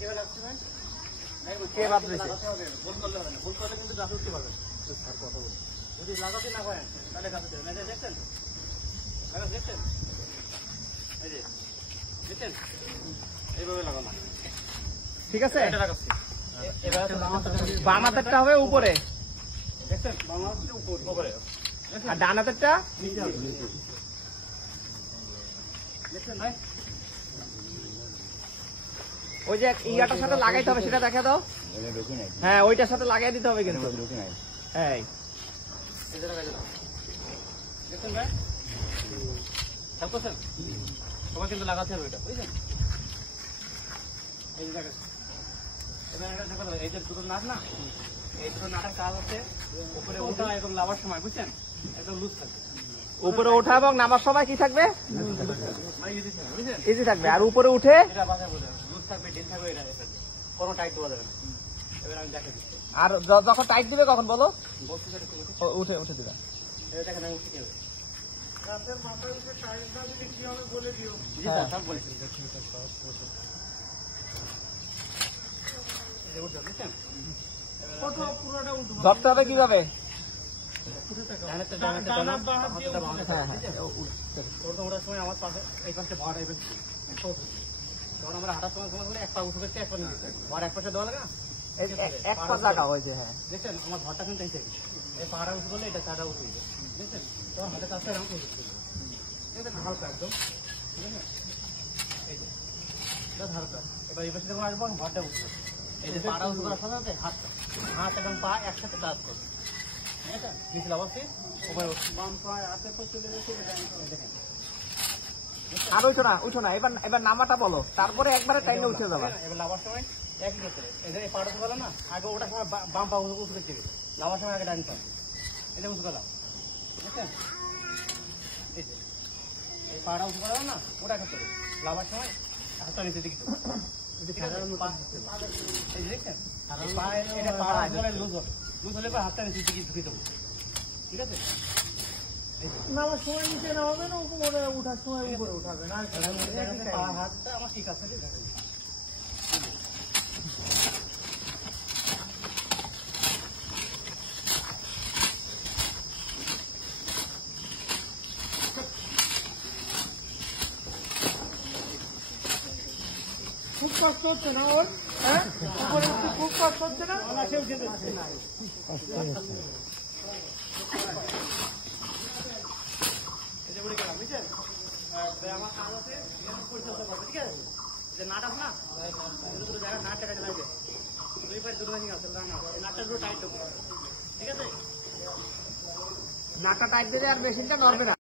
কে বাদ দিয়েছে? যদি লাগাতে না পারেন তাহলে গাছ দেবেন। দেখছেন দেখছেন এই যে দেখছেন এইভাবে লাগানো ঠিক আছে। এটা লাগাচ্ছি এবার বাম হাতেরটা হবে উপরে, দেখছেন বাম হাতটা উপরে আর ডান হাতেরটা নিচে হবে। দেখছেন ভাই ওই যে ইয়াটার সাথে লাগাইতে হবে, সেটা দেখা দাও। হ্যাঁ, ওইটার সাথে লাগাই দিতে হবে কিন্তু। এই এই যে লাগাই দাও। দেখছেন ভাই সব করছেন তোমার কিন্তু লাগাতে হবে এটা বুঝছেন। এই যে লাগাচ্ছি এবার এটা দেখো এই যে দুটো নাট না, এই দুটো নাটের কাজ হচ্ছে উপরে ওঠা এবং লাভার সময় বুঝছেন একদম লুজ থাকবে। উপরে ওঠা এবং নামার সময় কি থাকবে? মানে ইজি থাকবে বুঝছেন, ইজি থাকবে। আর উপরে উঠে এটা বাজায় বোঝা লুজ থাকবে, ঢিল থাকবে, এটা কোনো টাইট দেওয়া যাবে না। এবার আমি দেখে দিচ্ছি আর যখন টাইট দিবে কখন বলো? বলছি সেটা কি উঠে উঠে দিবা। এটা দেখেন আমি শিখে দেবো। রাতের মাথার উপরে টাইট না দিলে কি হবে বলে দিও। জি স্যার সব বলেছি। এই যে উঠছে বুঝছেন, কত পুরোটা উঠবো। ধরতে হবে কিভাবে? ডানেরটা ডানেরটা ডানা হাতটা বাম হ্যাঁ হ্যাঁ, ওরকম ওঠার সময় আমার পাশে এই পাশে ভাড় এই পাশে যখন আমরা হাঁটার সময় সময় করে এক পা উঠে করতে এক পা নিচে ভাড় এক পাশে দেওয়া লাগে না। এক পা জায়গা হয়েছে। হ্যাঁ, দেখছেন আমার ভাড়টা কিন্তু এই থেকে এই পাহাড়া উঠে করলে এটা চাটা উঠে যাবে দেখছেন। তখন হাতে কাছে রাখতে দেখছেন হালকা একদম ঠিক আছে। এই যে এটা হালকা। এবার এই পাশে যখন আসবো ভাড়টা উঠবে, এই যে পাড়া উঠে করার সাথে সাথে হাত এবং পা একসাথে টাচ করবে ঠিক আছে। নিচে অবশ্যই উপরে বাম পা হাতে পা চলে গেছে দেখেন। আর উঠো না। এবার নামাটা বলো, তারপরে একবারে টাইমে উঠে যাবা। এবার লাভার সময় একই ক্ষেত্রে এদের এই পাড়া উঠে গেল না, আগে ওটার সময় বাম পা উঠে করতে গেছে, লাভার সময় আগে ডান পা এটা উঠে গেলাম বুঝছেন। এই যে এই পাড়া উঠে গেল না, ওটা ক্ষেত্রে লাভার সময় হাতটা নিচে দিকে লুজ হলে হাতটা নিচে দিকে ঢুকে দেবো ঠিক আছে। নামার সময় নিচে নামাবে না, উপরে উঠার সময় উপরে উঠাবে না। হাতটা আমার ঠিক আছে খুব কষ্ট হচ্ছে না ওর? হ্যাঁ, উপরে উঠতে খুব কষ্ট হচ্ছে না? আমার কাজ আছে ঠিক আছে। যে নাট আছে না দুটো জায়গায় নাট টাকা লাগবে, দুই পাশে দুটো আছে নাটটা দুটো টাইট দেবো ঠিক আছে। নাটটা টাইট দিলে আর মেশিনটা নড়বে না।